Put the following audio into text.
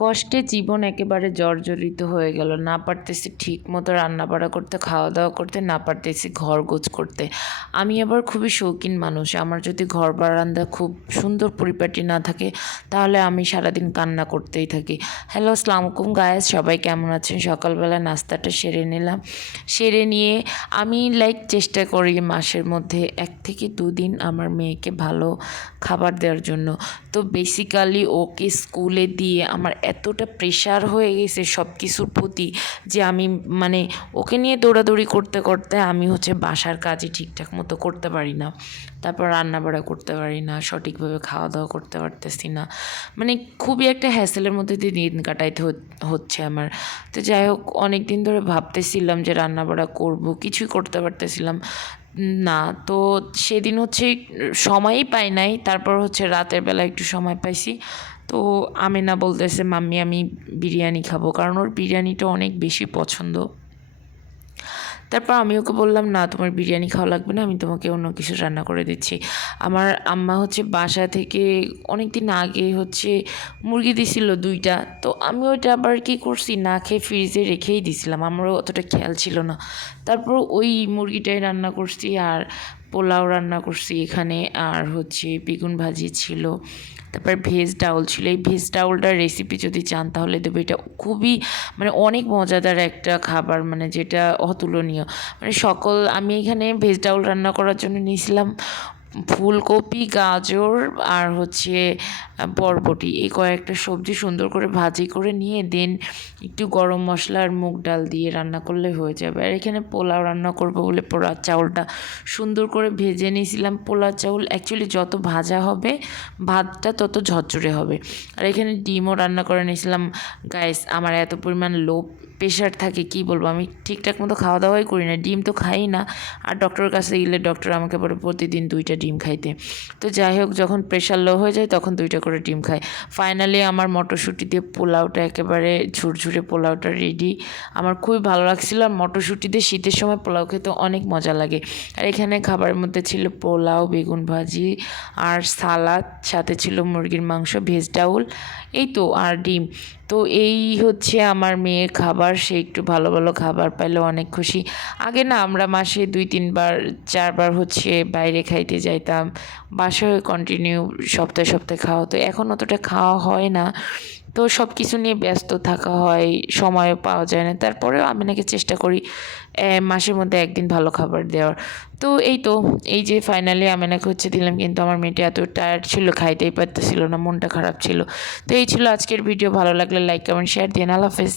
কষ্টে জীবন একেবারে জর্জরিত হয়ে গেল। না পারতেছি ঠিক মতো রান্নাবাড়া করতে খাওয়া দাওয়া করতে, না পারতেছি ঘর গোছ করতে। আমি আবার খুবই শৌখিন মানুষ। আমার যদি ঘর বারান্দা খুব সুন্দর পরিপাটি না থাকে, তাহলে আমি সারাদিন কান্না করতেই থাকি। হ্যালো, আসসালামু আলাইকুম গায়েস সবাই কেমন আছেন? সকালবেলা নাস্তাটা সেরে নিলাম। সেরে নিয়ে আমি লাইক চেষ্টা করি মাসের মধ্যে এক থেকে দুদিন আমার মেয়েকে ভালো খাবার দেওয়ার জন্য। তো বেসিক্যালি ওকে স্কুলে দিয়ে আমার এতটা প্রেশার হয়ে গেছে সব কিছুর প্রতি যে আমি মানে ওকে নিয়ে দৌড়াদৌড়ি করতে করতে আমি হচ্ছে বাসার কাজই ঠিকঠাক মতো করতে পারি না। তারপর রান্নাবাড়া করতে পারি না, সঠিকভাবে খাওয়া দাওয়া করতে পারতেছি না। মানে খুবই একটা হ্যাসেলের মধ্যে দিয়ে দিন কাটাইতে হচ্ছে আমার। তো যাই হোক অনেক দিন ধরে ভাবতেছিলাম যে রান্নাবাড়া করব, কিছুই করতে পারতেছিলাম। না, তো সেদিন হচ্ছে সময়ই পাই নাই, তারপর হচ্ছে রাতের বেলা একটু সময় পাইছি। তো আমেনা বলতেছে, মাম্মি, আমি বিরিয়ানি খাব। কারণ ওর বিরিয়ানিটা অনেক বেশি পছন্দ। তারপর আমি ওকে বললাম, না, তোমার বিরিয়ানি খাওয়া লাগবে না, আমি তোমাকে অন্য কিছু রান্না করে দিচ্ছি। আমার আম্মা হচ্ছে বাসা থেকে অনেক দিন আগে হচ্ছে মুরগি দিছিল দুইটা, তো আমি ওইটা আবার কি করছি, না খেয়ে ফ্রিজে রেখেই দিছিলাম। আমারও অতটা খেয়াল ছিল না। তারপর ওই মুরগিটাই রান্না করছি আর পোলাও রান্না করছি এখানে, আর হচ্ছে বেগুন ভাজি ছিল, তারপর ভেজ ডাউল ছিল। এই ভেজ ডাউলটার রেসিপি যদি চান, তাহলে দেবো। এটা খুবই মানে অনেক মজাদার একটা খাবার মানে যেটা অতুলনীয়। মানে সকল, আমি এখানে ভেজ ডাউল রান্না করার জন্য নিয়েছিলাম। ফুলকপি, গাজর আর হচ্ছে বরবটি। এই কয়েকটা সবজি সুন্দর করে ভাজি করে নিয়ে দেন একটু গরম মশলা আর মুগ ডাল দিয়ে রান্না করলে হয়ে যাবে। আর এখানে পোলাও রান্না করব বলে পোলাও চাউলটা সুন্দর করে ভেজে নিয়েছিলাম। পোলাও চাউল অ্যাকচুয়ালি যত ভাজা হবে, ভাতটা তত ঝরঝরে হবে। আর এখানে ডিমও রান্না করে নিয়েছিলাম। গাইস আমার এত পরিমাণ লো প্রেশার থাকে, কি বলব? আমি ঠিকঠাক মতো খাওয়া দাওয়াই করি না, ডিম তো খাই না। আর ডক্টরের কাছে গেলে ডক্টর আমাকে বলে, প্রতিদিন দুইটা ডিম খাইতে। তো যাই হোক, যখন প্রেশার লো হয়ে যায়, তখন দুইটা করে ডিম খাই। ফাইনালি আমার মটরশুঁটি দিয়ে পোলাওটা একেবারে ঝুরঝুরে পোলাওটা রেডি আমার খুবই ভালো লাগছিল, আর মটরশুঁটি দিয়ে শীতের সময় পোলাও খেতে অনেক মজা লাগে। আর এখানে খাবারের মধ্যে ছিল পোলাও, বেগুন ভাজি, আর সালাদ, সাথে ছিল মুরগির মাংস, ভেজ ডাউল, এই তো, আর ডিম। তো এই হচ্ছে আমার মেয়ের খাবার। সে একটু ভালো ভালো খাবার পাইলে অনেক খুশি। আগে না, আমরা মাসে দুই, তিনবার, চারবার হচ্ছে বাইরে খাইতে যাইতাম। বাসায় কন্টিনিউ সপ্তাহে সপ্তাহে খাওয়া হতো। এখন অতটা খাওয়া হয় না। তো সব কিছু নিয়ে ব্যস্ত থাকা হয়, সময়ও পাওয়া যায় না। তারপরেও আমি নাকি চেষ্টা করি মাসের মধ্যে একদিন ভালো খাবার দেওয়ার। তো এই তো, এই যে ফাইনালি আমি নাকি হচ্ছে দিলাম, কিন্তু আমার মেয়েটা এত টায়ার্ড ছিল, খাইতেই পারতেছিল না, মনটা খারাপ ছিল। তো এই ছিল আজকের ভিডিও ভালো লাগলে লাইক কমেন্ট শেয়ার দিন আল্লাহ হাফেজ।